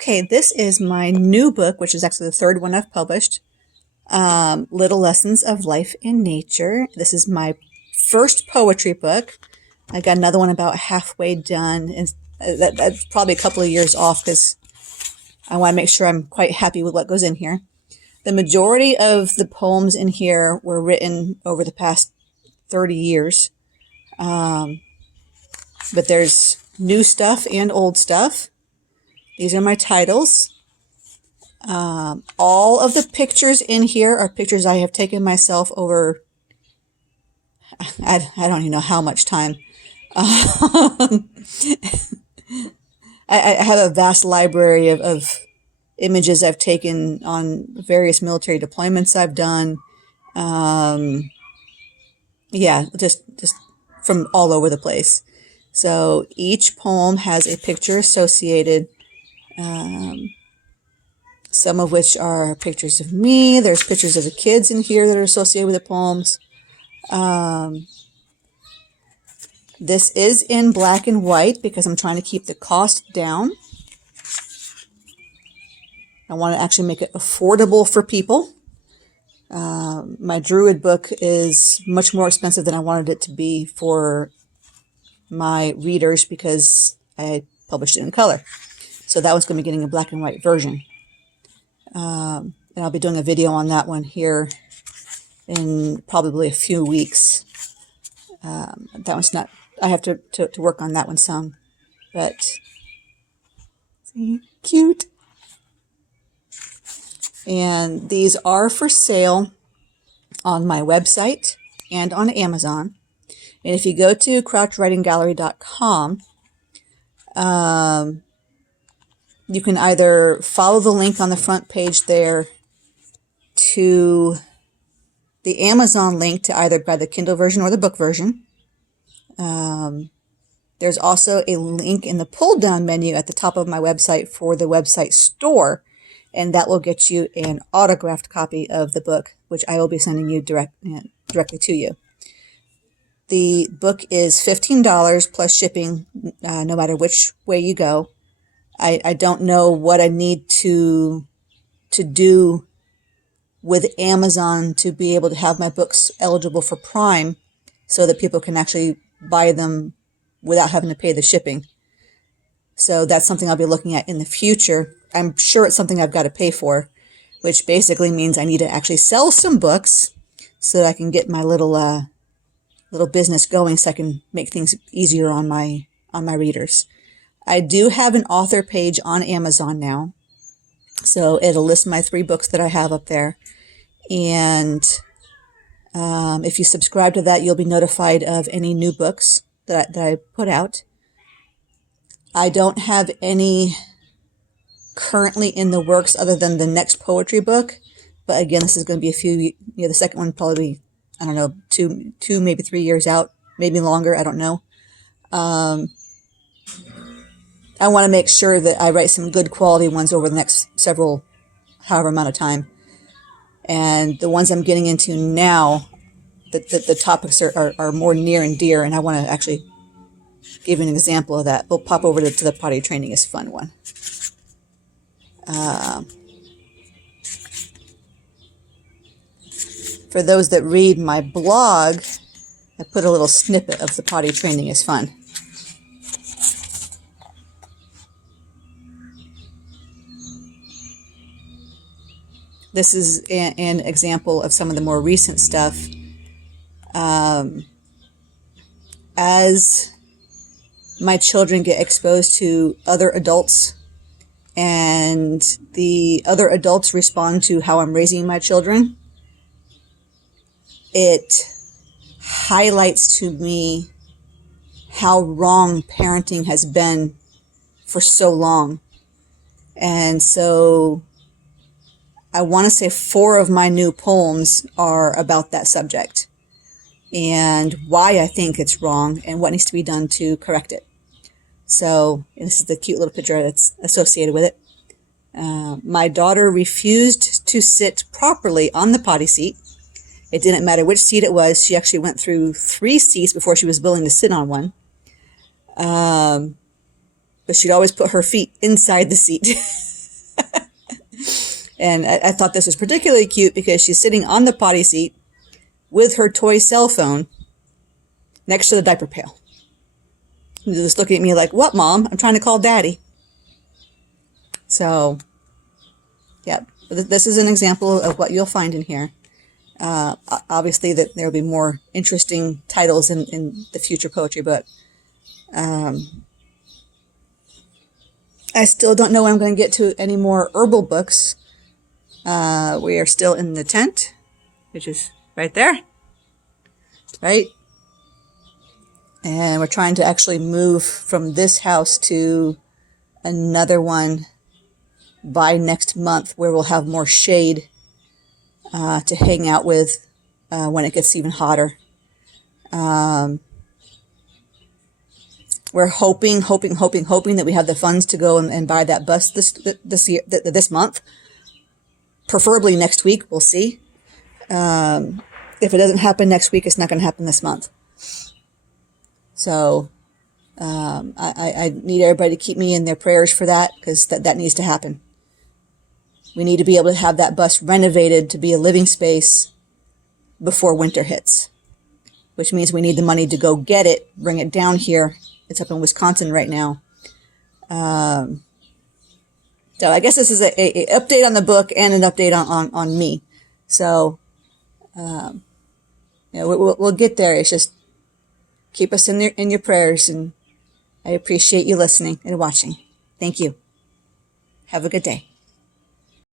Okay, this is my new book, which is actually the third one I've published. Little Lessons of Life in Nature. This is my first poetry book. I got another one about halfway done, and that's probably a couple of years off because I want to make sure I'm quite happy with what goes in here. The majority of the poems in here were written over the past 30 years. But there's new stuff and old stuff. These are my titles. All of the pictures in here are pictures I have taken myself over, I don't even know how much time. I have a vast library of images I've taken on various military deployments I've done. Yeah, just from all over the place. So each poem has a picture associated, some of which are pictures of me. There's pictures of the kids in here that are associated with the poems. This is in black and white because I'm trying to keep the cost down. I want to actually make it affordable for people. My Druid book is much more expensive than I wanted it to be for my readers because I published it in color. So that one's going to be getting a black and white version. And I'll be doing a video on that one here in probably a few weeks. That one's not, I have to work on that one some, but see, cute. And these are for sale on my website and on Amazon. And if you go to crouchwritinggallery.com, you can either follow the link on the front page there to the Amazon link to either buy the Kindle version or the book version. There's also a link in the pull-down menu at the top of my website for the website store, and that will get you an autographed copy of the book, which I will be sending you directly to you. The book is $15 plus shipping, no matter which way you go. I don't know what I need to do with Amazon to be able to have my books eligible for Prime so that people can actually buy them without having to pay the shipping. So that's something I'll be looking at in the future. I'm sure it's something I've got to pay for, which basically means I need to actually sell some books so that I can get my little business going so I can make things easier on my readers. I do have an author page on Amazon now, so it'll list my 3 books that I have up there. And if you subscribe to that, you'll be notified of any new books that I put out. I don't have any currently in the works other than the next poetry book. But again, this is going to be a few, the second one probably, I don't know, two, maybe 3 years out, maybe longer. I don't know. I want to make sure that I write some good quality ones over the next however amount of time. And the ones I'm getting into now, the topics are more near and dear, and I want to actually give you an example of that. We'll pop over to the potty training is fun one. For those that read my blog, I put a little snippet of the potty training is fun. This is an example of some of the more recent stuff. As my children get exposed to other adults and the other adults respond to how I'm raising my children, it highlights to me how wrong parenting has been for so long. And so I want to say 4 of my new poems are about that subject and why I think it's wrong and what needs to be done to correct it. So this is the cute little picture that's associated with it. My daughter refused to sit properly on the potty seat. It didn't matter which seat it was. She actually went through 3 seats before she was willing to sit on one. But she'd always put her feet inside the seat. And I thought this was particularly cute because she's sitting on the potty seat with her toy cell phone next to the diaper pail. She's just looking at me like, what, Mom? I'm trying to call Daddy. So, yeah, this is an example of what you'll find in here. Obviously, that there will be more interesting titles in the future poetry book. I still don't know when I'm going to get to any more herbal books. We are still in the tent, which is right there, right? And we're trying to actually move from this house to another one by next month, where we'll have more shade to hang out with when it gets even hotter. We're hoping that we have the funds to go and buy that bus this month. Preferably next week. We'll see. If it doesn't happen next week, it's not going to happen this month. So I need everybody to keep me in their prayers for that, because that needs to happen. We need to be able to have that bus renovated to be a living space before winter hits, which means we need the money to go get it, bring it down here. It's up in Wisconsin right now. So I guess this is a update on the book and an update on me. So, we'll get there. It's just keep us in your prayers, and I appreciate you listening and watching. Thank you. Have a good day.